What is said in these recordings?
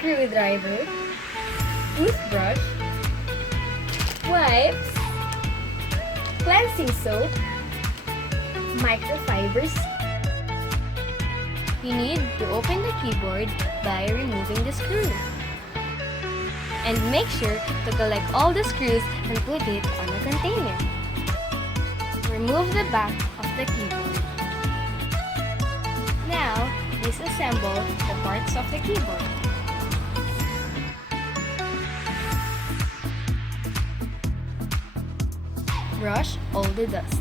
screwdriver, toothbrush, wipes, cleansing soap, microfibers. You need to open the keyboard by removing the screw. And make sure to collect all the screws and put it on a container. Remove the back of the keyboard. Now, disassemble the parts of the keyboard. Brush all the dust.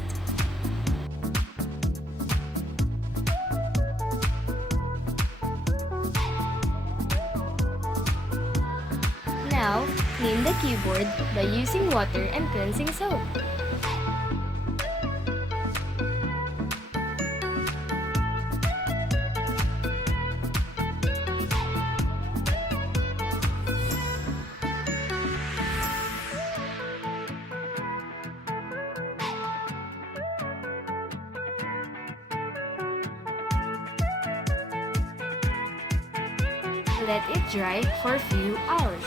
Now, clean the keyboard by using water and cleansing soap. Let it dry for a few hours.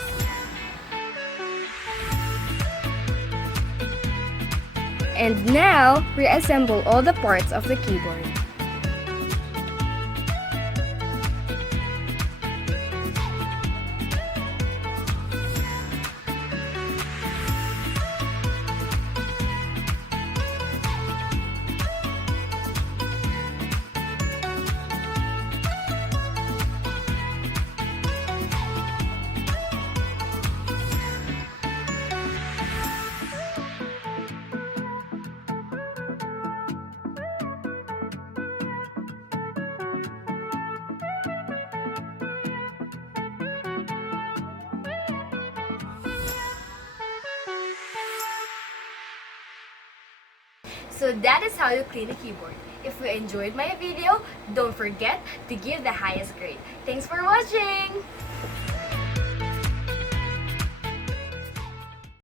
And now, reassemble all the parts of the keyboard. So that is how you clean a keyboard. If you enjoyed my video, don't forget to give the highest grade. Thanks for watching!